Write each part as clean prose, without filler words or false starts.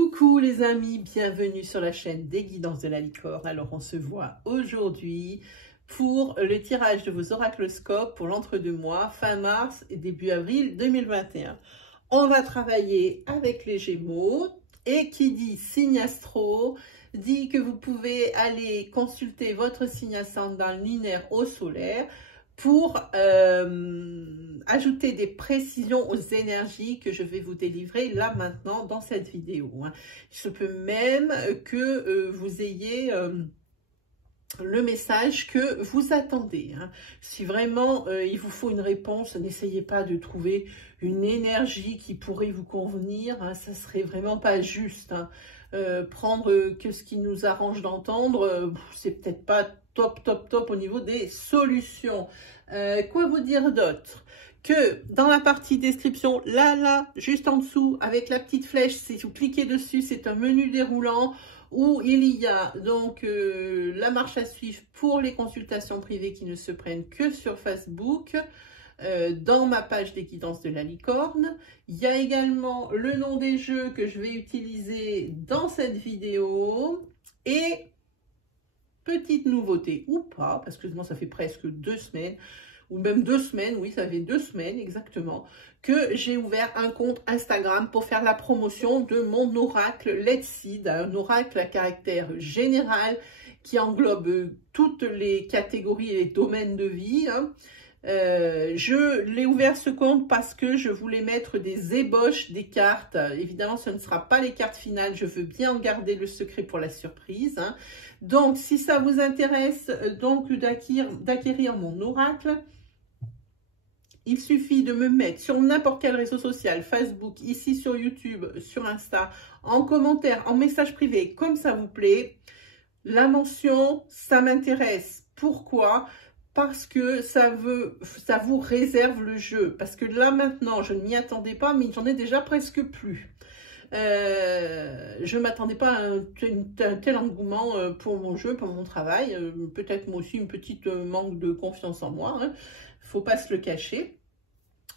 Coucou les amis, bienvenue sur la chaîne des guidances de la licorne. Alors on se voit aujourd'hui pour le tirage de vos oracloscopes pour l'entre-deux-mois, fin mars et début avril 2021. On va travailler avec les Gémeaux et qui dit signe astro dit que vous pouvez aller consulter votre signe ascendant lunaire au solaire pour ajouter des précisions aux énergies que je vais vous délivrer là maintenant dans cette vidéo. Il se peut même que vous ayez le message que vous attendez. Si vraiment il vous faut une réponse, n'essayez pas de trouver une énergie qui pourrait vous convenir, ça serait vraiment pas juste. Prendre que ce qui nous arrange d'entendre, c'est peut-être pas top au niveau des solutions. Quoi vous dire d'autre? Que dans la partie description, là, juste en dessous, avec la petite flèche, si vous cliquez dessus, c'est un menu déroulant où il y a donc la marche à suivre pour les consultations privées qui ne se prennent que sur Facebook. Dans ma page des guidances de la licorne, il y a également le nom des jeux que je vais utiliser dans cette vidéo et petite nouveauté ou pas, parce que moi ça fait presque 2 semaines ou même 2 semaines, oui ça fait 2 semaines exactement que j'ai ouvert un compte Instagram pour faire la promotion de mon oracle Let's Seed, un oracle à caractère général qui englobe toutes les catégories et les domaines de vie. Je l'ai ouvert ce compte parce que je voulais mettre des ébauches des cartes. Évidemment, ce ne sera pas les cartes finales. Je veux bien garder le secret pour la surprise. Donc, si ça vous intéresse donc d'acquérir mon oracle, il suffit de me mettre sur n'importe quel réseau social, Facebook, ici sur YouTube, sur Insta, en commentaire, en message privé, comme ça vous plaît, la mention « ça m'intéresse ». Pourquoi ? Parce que ça vous réserve le jeu. Parce que là, maintenant, je ne m'y attendais pas, mais j'en ai déjà presque plus. Je ne m'attendais pas à un tel engouement pour mon jeu, pour mon travail. Peut-être moi aussi, une petite manque de confiance en moi. Faut pas se le cacher.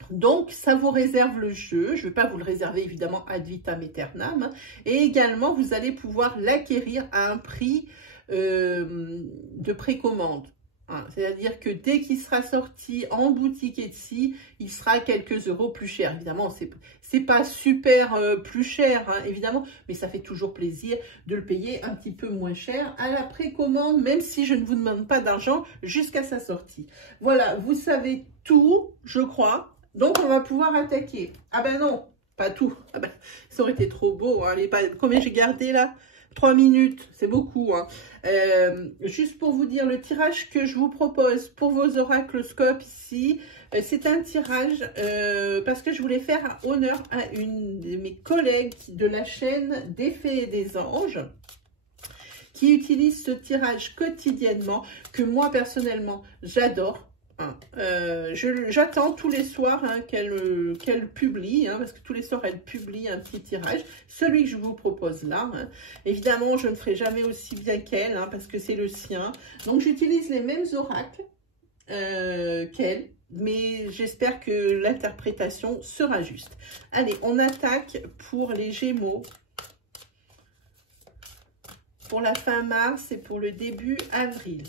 Donc, ça vous réserve le jeu. Je ne vais pas vous le réserver, évidemment, ad vitam aeternam. Et également, vous allez pouvoir l'acquérir à un prix de précommande. C'est-à-dire que dès qu'il sera sorti en boutique Etsy, il sera quelques euros plus cher. Évidemment, c'est pas super plus cher, évidemment, mais ça fait toujours plaisir de le payer un petit peu moins cher à la précommande, même si je ne vous demande pas d'argent jusqu'à sa sortie. Voilà, vous savez tout, je crois. Donc, on va pouvoir attaquer. Ah ben non, pas tout. Ah ben, ça aurait été trop beau. Combien j'ai gardé là ? 3 minutes, c'est beaucoup. Juste pour vous dire, le tirage que je vous propose pour vos oracloscopes ici, c'est un tirage parce que je voulais faire honneur à une de mes collègues de la chaîne des Fées et des Anges qui utilise ce tirage quotidiennement que moi personnellement j'adore. J'attends tous les soirs qu'elle publie, parce que tous les soirs elle publie un petit tirage, celui que je vous propose là. Évidemment, je ne ferai jamais aussi bien qu'elle, parce que c'est le sien. Donc j'utilise les mêmes oracles qu'elle, mais j'espère que l'interprétation sera juste. Allez, on attaque pour les Gémeaux, pour la fin mars et pour le début avril.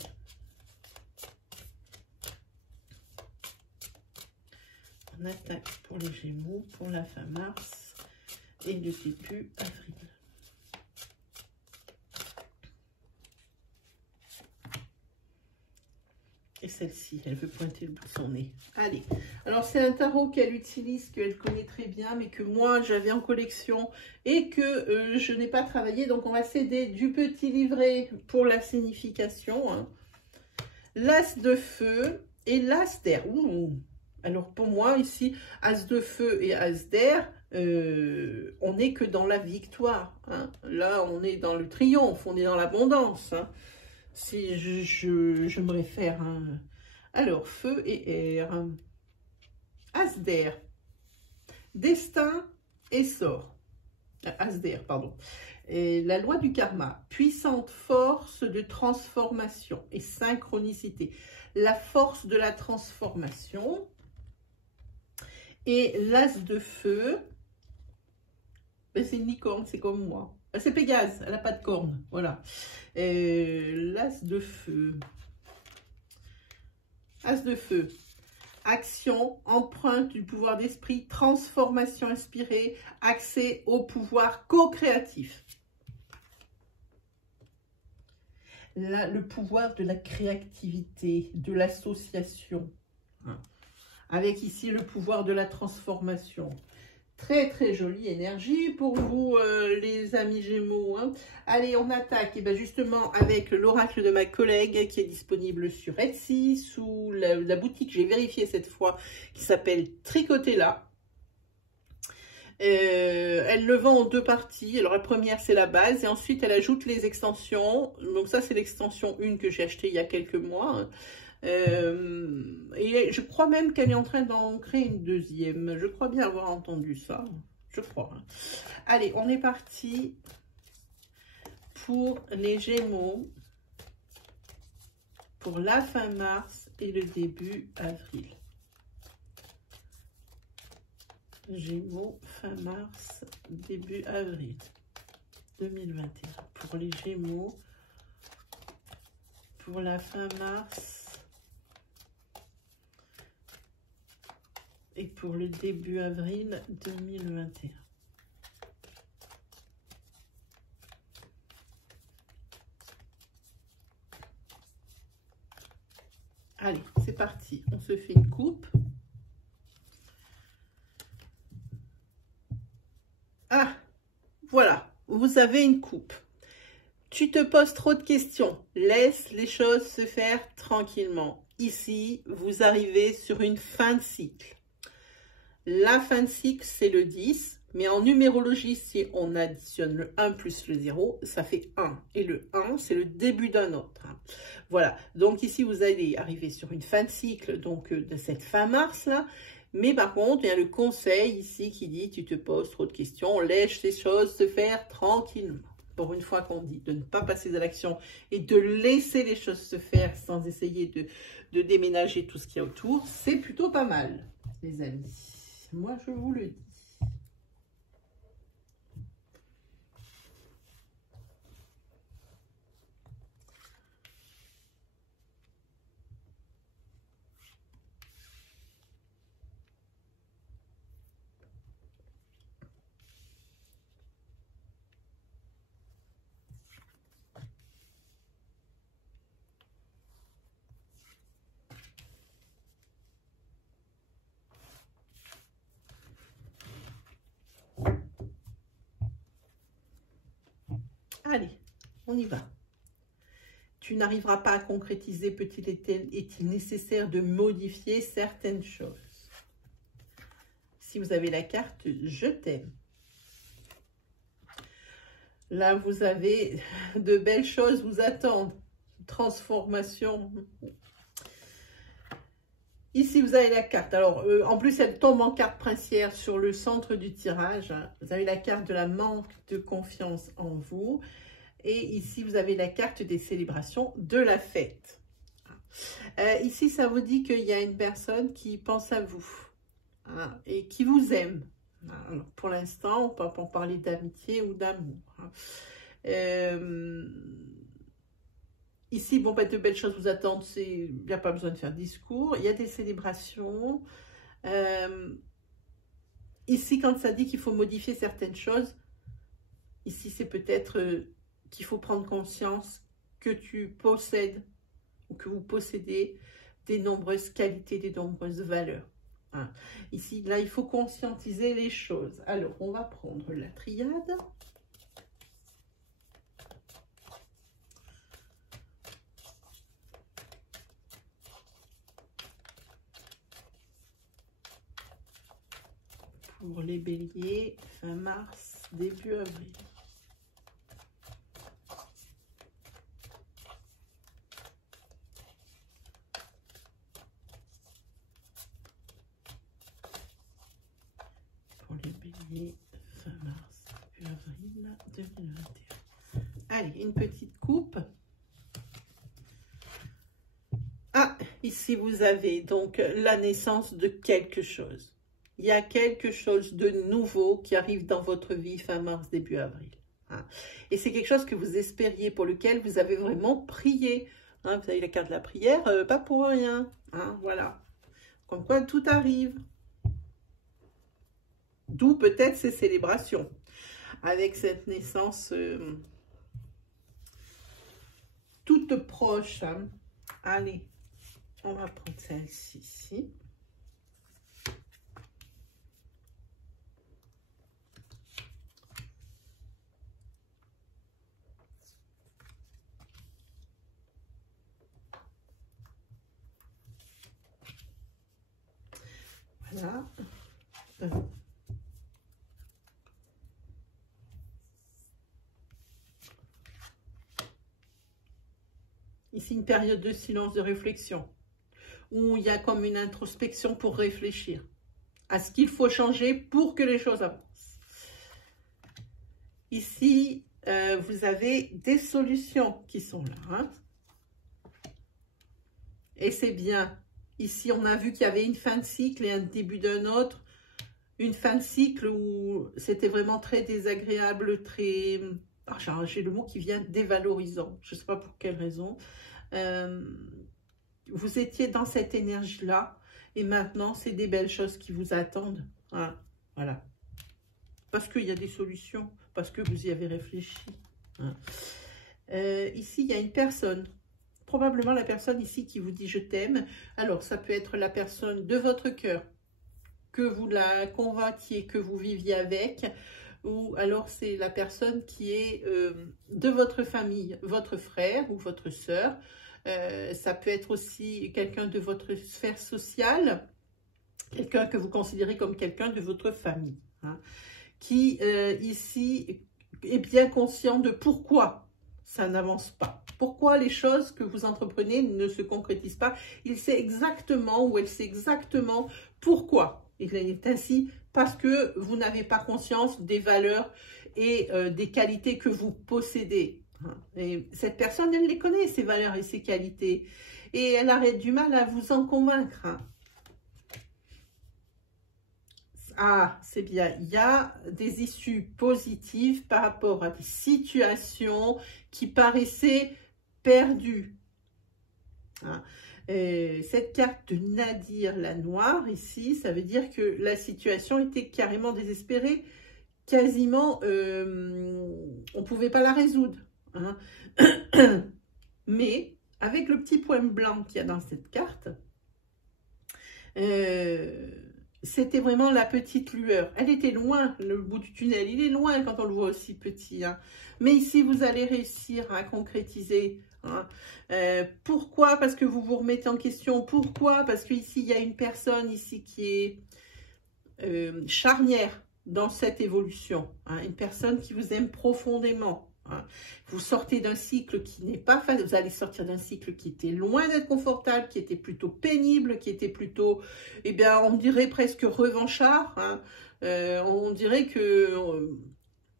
On attaque pour les Gémeaux, pour la fin mars et le début avril. Et celle-ci, elle veut pointer le bout de son nez. Allez, alors c'est un tarot qu'elle utilise, qu'elle connaît très bien, mais que moi j'avais en collection et que je n'ai pas travaillé. Donc on va s'aider du petit livret pour la signification. L'As de feu et l'As d'air. Alors pour moi ici, As de feu et As d'air, on n'est que dans la victoire. Là, on est dans le triomphe, on est dans l'abondance. Si je me réfère. Alors, feu et air. As d'air. Destin et sort. As d'air, pardon. Et la loi du karma. Puissante force de transformation et synchronicité. La force de la transformation. Et l'As de feu, Ben, c'est une licorne, c'est comme moi. Ben, c'est Pégase, elle n'a pas de cornes. Voilà. L'as de feu. As de feu. Action, empreinte du pouvoir d'esprit, transformation inspirée, accès au pouvoir co-créatif. Là, le pouvoir de la créativité, de l'association. Avec ici le pouvoir de la transformation. Très très jolie énergie pour vous les amis Gémeaux. Hein. Allez, on attaque et bien justement avec l'oracle de ma collègue qui est disponible sur Etsy, sous la boutique, j'ai vérifié cette fois, qui s'appelle Tricotella. Elle le vend en deux parties. Alors la première c'est la base et ensuite elle ajoute les extensions. Donc ça c'est l'extension 1 que j'ai acheté il y a quelques mois. Hein. Et je crois même qu'elle est en train d'en créer une deuxième. Je crois bien avoir entendu ça. Je crois. Allez, on est parti pour les Gémeaux. Pour la fin mars et le début avril. Gémeaux, fin mars, début avril 2021. Pour les Gémeaux, pour la fin mars et pour le début avril 2021. Allez, c'est parti. On se fait une coupe. Ah, voilà. Vous avez une coupe. Tu te poses trop de questions. Laisse les choses se faire tranquillement. Ici, vous arrivez sur une fin de cycle. La fin de cycle, c'est le 10. Mais en numérologie, si on additionne le 1 plus le 0, ça fait 1. Et le 1, c'est le début d'un autre. Voilà. Donc ici, vous allez arriver sur une fin de cycle, donc de cette fin mars là. Mais par contre, il y a le conseil ici qui dit, tu te poses trop de questions, laisse les choses se faire tranquillement. Pour une fois qu'on dit de ne pas passer à l'action et de laisser les choses se faire sans essayer de déménager tout ce qu'il y a autour, c'est plutôt pas mal, les amis. Moi, je vous le dis. Allez, on y va. Tu n'arriveras pas à concrétiser, est-il nécessaire de modifier certaines choses. Si vous avez la carte « Je t'aime ». Là, vous avez de belles choses vous attendent. Transformation. Ici, vous avez la carte. Alors, en plus, elle tombe en carte princière sur le centre du tirage. Vous avez la carte de la manque de confiance en vous. Et ici, vous avez la carte des célébrations de la fête. Ici, ça vous dit qu'il y a une personne qui pense à vous hein, et qui vous aime. Alors, pour l'instant, on peut pas parler d'amitié ou d'amour. Ici, bon, de belles choses vous attendent. Il n'y a pas besoin de faire de discours. Il y a des célébrations. Ici, quand ça dit qu'il faut modifier certaines choses, ici, c'est peut-être qu'il faut prendre conscience que tu possèdes ou que vous possédez des nombreuses qualités, des nombreuses valeurs. Hein. Ici, là, il faut conscientiser les choses. Alors, on va prendre la triade. Pour les béliers, fin mars, début avril. Pour les béliers, fin mars, début avril 2021. Allez, une petite coupe. Ah, ici vous avez donc la naissance de quelque chose. Il il y a quelque chose de nouveau qui arrive dans votre vie fin mars, début avril. Hein. Et c'est quelque chose que vous espériez, pour lequel vous avez vraiment prié. Hein, vous avez la carte de la prière, pas pour rien. Hein, voilà. Comme quoi, tout arrive. D'où peut-être ces célébrations. Avec cette naissance toute proche. Hein. Allez, on va prendre celle-ci ici. Voilà. Ici, une période de silence, de réflexion, où il y a comme une introspection pour réfléchir à ce qu'il faut changer pour que les choses avancent. Ici, vous avez des solutions qui sont là. Hein. Et c'est bien. Ici, on a vu qu'il y avait une fin de cycle et un début d'un autre. Une fin de cycle où c'était vraiment très désagréable, très... Ah, j'ai le mot qui vient dévalorisant. Je ne sais pas pour quelle raison. Vous étiez dans cette énergie-là. Et maintenant, c'est des belles choses qui vous attendent. Hein, voilà. Parce qu'il y a des solutions. Parce que vous y avez réfléchi. Hein. Ici, il y a une personne. Probablement la personne ici qui vous dit « je t'aime ». Alors, ça peut être la personne de votre cœur, que vous la convoitiez, que vous viviez avec, ou alors c'est la personne qui est de votre famille, votre frère ou votre sœur. Ça peut être aussi quelqu'un de votre sphère sociale, quelqu'un que vous considérez comme quelqu'un de votre famille, hein, qui ici est bien conscient de pourquoi ça n'avance pas. Pourquoi les choses que vous entreprenez ne se concrétisent pas. Il sait exactement, ou elle sait exactement pourquoi. Il est ainsi parce que vous n'avez pas conscience des valeurs et des qualités que vous possédez. Et cette personne, elle les connaît, ces valeurs et ces qualités. Et elle arrête du mal à vous en convaincre. Ah, c'est bien. Il y a des issues positives par rapport à des situations qui paraissaient perdues. Hein. Cette carte de Nadir, la noire, ici, ça veut dire que la situation était carrément désespérée. Quasiment, on ne pouvait pas la résoudre. Hein. Mais, avec le petit point blanc qu'il y a dans cette carte, c'était vraiment la petite lueur. Elle était loin, le bout du tunnel. Il est loin quand on le voit aussi petit. Hein. Mais ici, vous allez réussir à concrétiser. Hein. Pourquoi? Parce que vous vous remettez en question. Pourquoi? Parce qu'ici, il y a une personne ici qui est charnière dans cette évolution. Hein. Une personne qui vous aime profondément. Hein. Vous sortez d'un cycle qui n'est pas facile, vous allez sortir d'un cycle qui était loin d'être confortable, qui était plutôt pénible, qui était plutôt, eh bien, on dirait presque revanchard. Hein. On dirait que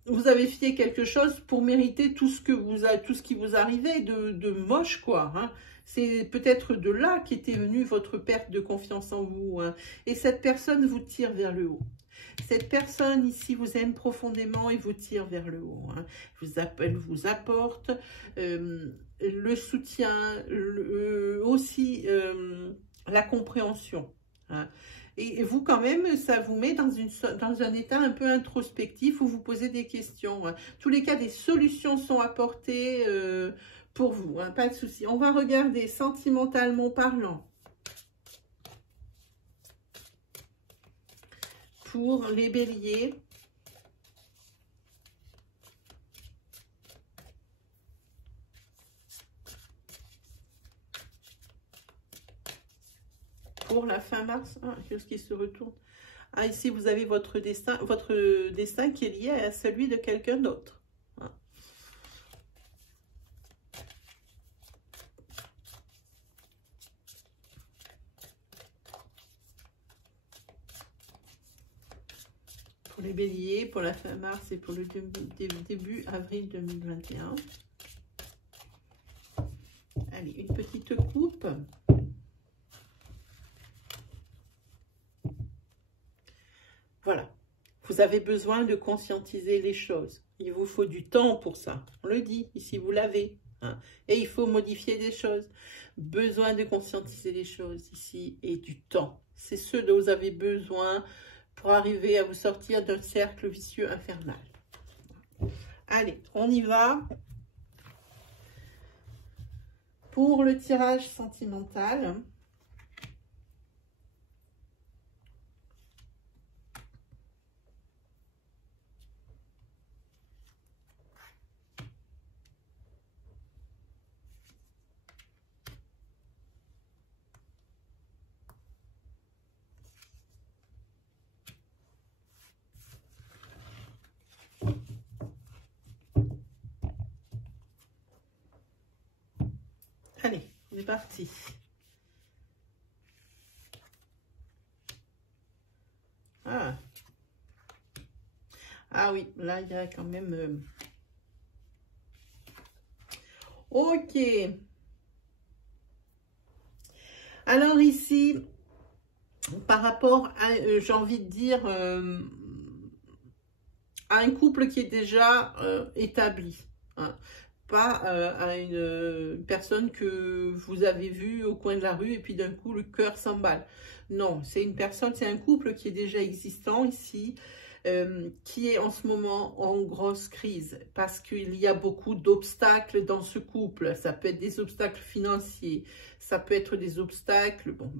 vous avez fait quelque chose pour mériter tout ce qui vous arrivait de moche, quoi. Hein. C'est peut-être de là qu'était venue votre perte de confiance en vous. Hein. Et cette personne vous tire vers le haut. Cette personne ici vous aime profondément et vous tire vers le haut. Hein. Elle vous apporte le soutien, aussi la compréhension. Hein. Et vous, quand même, ça vous met dans un état un peu introspectif où vous posez des questions. Hein. Tous les cas, des solutions sont apportées pour vous. Hein, pas de souci. On va regarder sentimentalement parlant. Pour les béliers. Pour la fin mars, ah, qu'est-ce qui se retourne? Ah, ici, vous avez votre destin qui est lié à celui de quelqu'un d'autre. Ah. Pour les béliers, pour la fin mars et pour le début avril 2021. Allez, une petite coupe. Voilà. Vous avez besoin de conscientiser les choses. Il vous faut du temps pour ça. On le dit, ici vous l'avez. Hein. Et il faut modifier des choses. Besoin de conscientiser les choses ici et du temps. C'est ce dont vous avez besoin pour arriver à vous sortir d'un cercle vicieux infernal. Allez, on y va. Pour le tirage sentimental, allez, on est parti. Ah. Ah oui, là, il y a quand même... Ok. Alors ici, par rapport à, j'ai envie de dire, à un couple qui est déjà établi. Hein. Pas à une personne que vous avez vue au coin de la rue et puis d'un coup le cœur s'emballe. Non, c'est une personne, c'est un couple qui est déjà existant ici, qui est en ce moment en grosse crise parce qu'il y a beaucoup d'obstacles dans ce couple. Ça peut être des obstacles financiers, ça peut être des obstacles bon,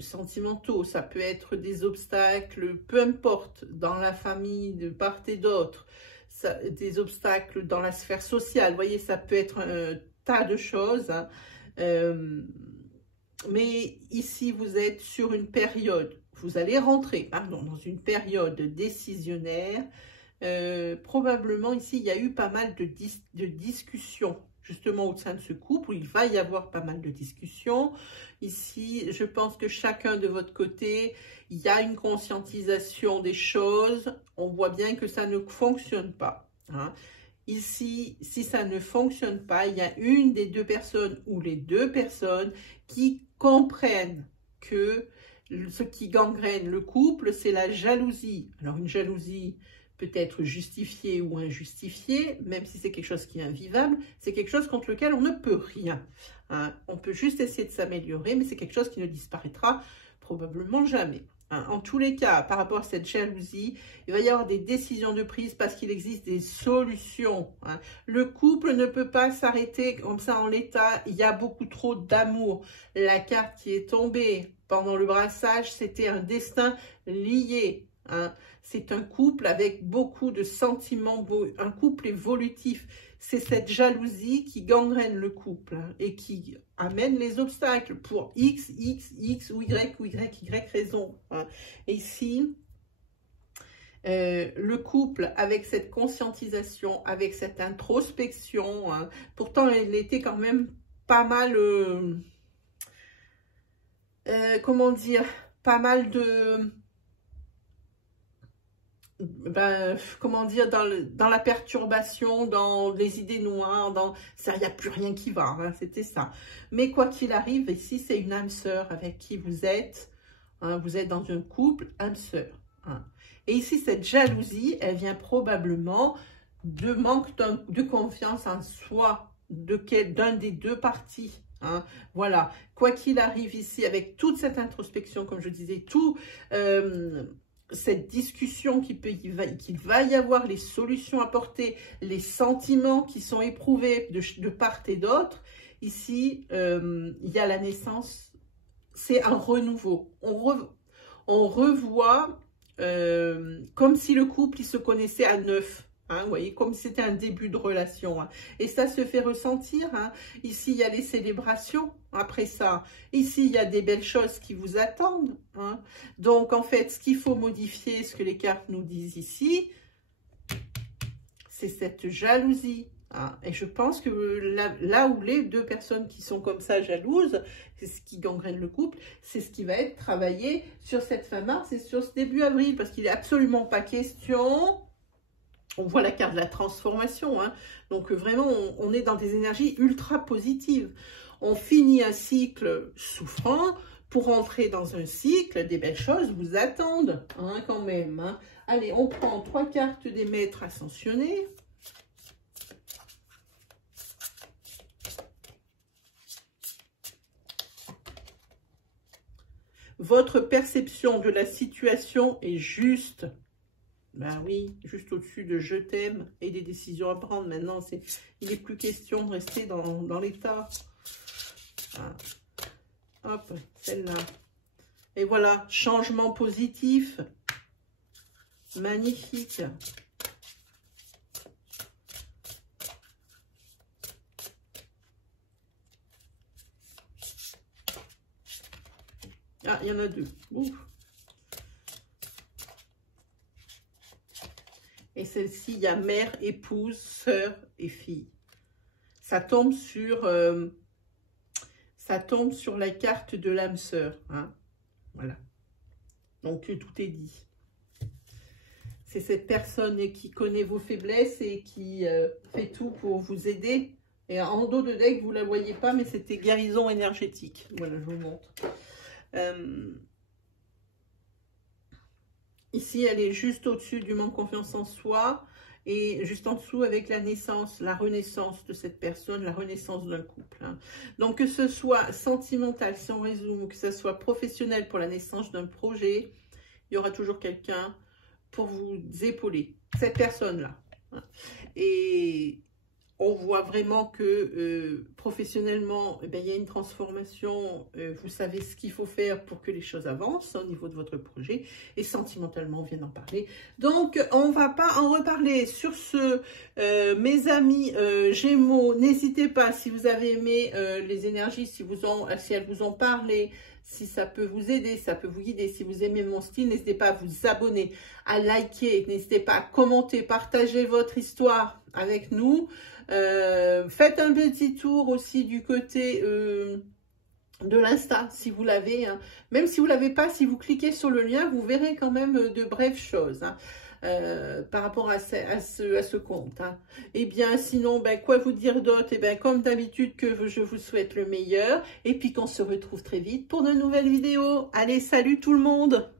sentimentaux, ça peut être des obstacles, peu importe, dans la famille de part et d'autre. Des obstacles dans la sphère sociale, vous voyez, ça peut être un tas de choses, hein. Mais ici, vous êtes sur une période, vous allez rentrer, pardon, dans une période décisionnaire. Probablement, ici, il y a eu pas mal de discussions, justement, au sein de ce couple, où il va y avoir pas mal de discussions. Ici, je pense que chacun de votre côté, il y a une conscientisation des choses. On voit bien que ça ne fonctionne pas. Hein. Ici, si ça ne fonctionne pas, il y a une des deux personnes ou les deux personnes qui comprennent que ce qui gangrène le couple, c'est la jalousie. Alors, une jalousie peut être justifiée ou injustifiée, même si c'est quelque chose qui est invivable, c'est quelque chose contre lequel on ne peut rien. Hein. On peut juste essayer de s'améliorer, mais c'est quelque chose qui ne disparaîtra probablement jamais. Hein. En tous les cas, par rapport à cette jalousie, il va y avoir des décisions de prise parce qu'il existe des solutions. Hein. Le couple ne peut pas s'arrêter comme ça en l'état, il y a beaucoup trop d'amour. La carte qui est tombée pendant le brassage, c'était un destin lié. Hein. C'est un couple avec beaucoup de sentiments, un couple évolutif. C'est cette jalousie qui gangrène le couple, hein, et qui amène les obstacles pour X ou Y raison. Hein. Et ici, le couple avec cette conscientisation, avec cette introspection, hein, pourtant elle était quand même pas mal, comment dire, pas mal de... comment dire, dans la perturbation, dans les idées noires, dans ça, il n'y a plus rien qui va, hein, c'était ça. Mais quoi qu'il arrive, ici, c'est une âme sœur avec qui vous êtes, hein, vous êtes dans un couple âme sœur. Hein. Et ici, cette jalousie, elle vient probablement de manque de confiance en soi, d'un des deux parties. Hein. Voilà, quoi qu'il arrive ici, avec toute cette introspection, comme je disais, tout... cette discussion qu'il va y avoir, les solutions apportées, les sentiments qui sont éprouvés de part et d'autre. Ici, il y a la naissance, c'est un renouveau. On revoit comme si le couple il se connaissait à neuf. Hein, vous voyez, comme si c'était un début de relation. Hein. Et ça se fait ressentir. Hein. Ici, il y a les célébrations. Après ça, ici, il y a des belles choses qui vous attendent. Hein. Donc, en fait, ce qu'il faut modifier, ce que les cartes nous disent ici, c'est cette jalousie. Hein. Et je pense que là où les deux personnes qui sont comme ça jalouses, c'est ce qui gangrène le couple, c'est ce qui va être travaillé sur cette fin mars et sur ce début avril. Parce qu'il n'est absolument pas question... On voit la carte de la transformation, hein. Donc vraiment, on est dans des énergies ultra positives. On finit un cycle souffrant pour entrer dans un cycle, des belles choses vous attendent, hein, quand même. Hein. Allez, on prend 3 cartes des maîtres ascensionnés. Votre perception de la situation est juste. Ben oui, juste au-dessus de je t'aime et des décisions à prendre. Maintenant, il n'est plus question de rester dans l'état. Ah. Hop, celle-là. Et voilà, changement positif. Magnifique. Ah, il y en a 2. Ouf. Et celle-ci, il y a mère, épouse, sœur et fille. Ça tombe sur la carte de l'âme sœur. Hein. Voilà. Donc, tout est dit. C'est cette personne qui connaît vos faiblesses et qui fait tout pour vous aider. Et en dos de deck, vous ne la voyez pas, mais c'était guérison énergétique. Voilà, je vous montre. Ici, elle est juste au-dessus du manque de confiance en soi et juste en dessous avec la naissance, la renaissance de cette personne, la renaissance d'un couple. Hein. Donc, que ce soit sentimental, si on résume, ou que ce soit professionnel pour la naissance d'un projet, il y aura toujours quelqu'un pour vous épauler. Cette personne-là. Hein. Et on voit vraiment que professionnellement, eh bien, il y a une transformation. Vous savez ce qu'il faut faire pour que les choses avancent au niveau de votre projet. Et sentimentalement, on vient d'en parler. Donc, on ne va pas en reparler. Sur ce, mes amis Gémeaux, n'hésitez pas, si vous avez aimé les énergies, si elles vous ont parlé, si ça peut vous aider, ça peut vous guider. Si vous aimez mon style, n'hésitez pas à vous abonner, à liker. N'hésitez pas à commenter, partager votre histoire avec nous. Faites un petit tour aussi du côté de l'Insta, si vous l'avez. Hein. Même si vous ne l'avez pas, si vous cliquez sur le lien, vous verrez quand même de brèves choses. Hein. Par rapport à ce compte. Hein. Et bien, sinon, ben, quoi vous dire d'autre? Et bien, comme d'habitude, que je vous souhaite le meilleur. Et puis qu'on se retrouve très vite pour de nouvelles vidéos. Allez, salut tout le monde!